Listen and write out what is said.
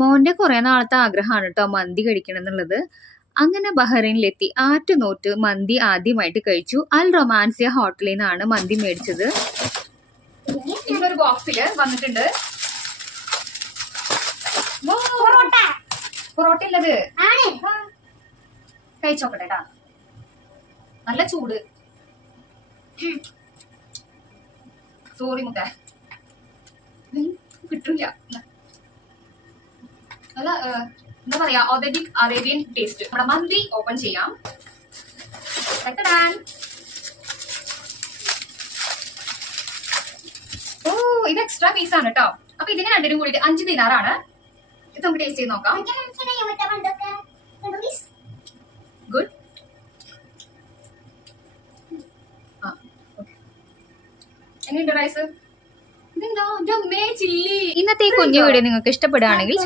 മോന്റെ കുറെ നാളത്തെ ആഗ്രഹമാണ് കേട്ടോ മന്തി കഴിക്കണം എന്നുള്ളത്. അങ്ങനെ ബഹ്റൈനിലെത്തി ആറ്റുനോറ്റ് മന്തി ആദ്യമായിട്ട് കഴിച്ചു. അൽ റൊമാൻസിയ ഹോട്ടലിൽ നിന്നാണ് മന്തി മേടിച്ചത്. ഇന്നൊരു ബോക്സില് വന്നിട്ടുണ്ട് പൊറോട്ട ഉള്ളത്. കഴിച്ചോക്കട്ടെ ട്ടാ. നല്ല ചൂട്. സോറി മുത്ത കിട്ടില്ല. നല്ല എന്താ പറയാ ഒതന്റിക് അറേബ്യൻ ടേസ്റ്റ്. നമ്മുടെ മന്തി ഓപ്പൺ ചെയ്യാം. ഓ ഇത് എക്സ്ട്രാ പീസ് ആണ് കേട്ടോ. അപ്പൊ ഇതിന് രണ്ടിനും കൂടിയിട്ട് 5 ദിനാറാണ്. ഇത് നമുക്ക് ടേസ്റ്റ് ചെയ്ത് നോക്കാം. ഗുഡ്. എങ്ങനെയുണ്ട് റൈസ്? ഇതെന്താ ചില്ലി. ഇന്നത്തെ ഈ കുഞ്ഞു വീഡിയോ നിങ്ങൾക്ക് ഇഷ്ടപ്പെടുകയാണെങ്കിൽ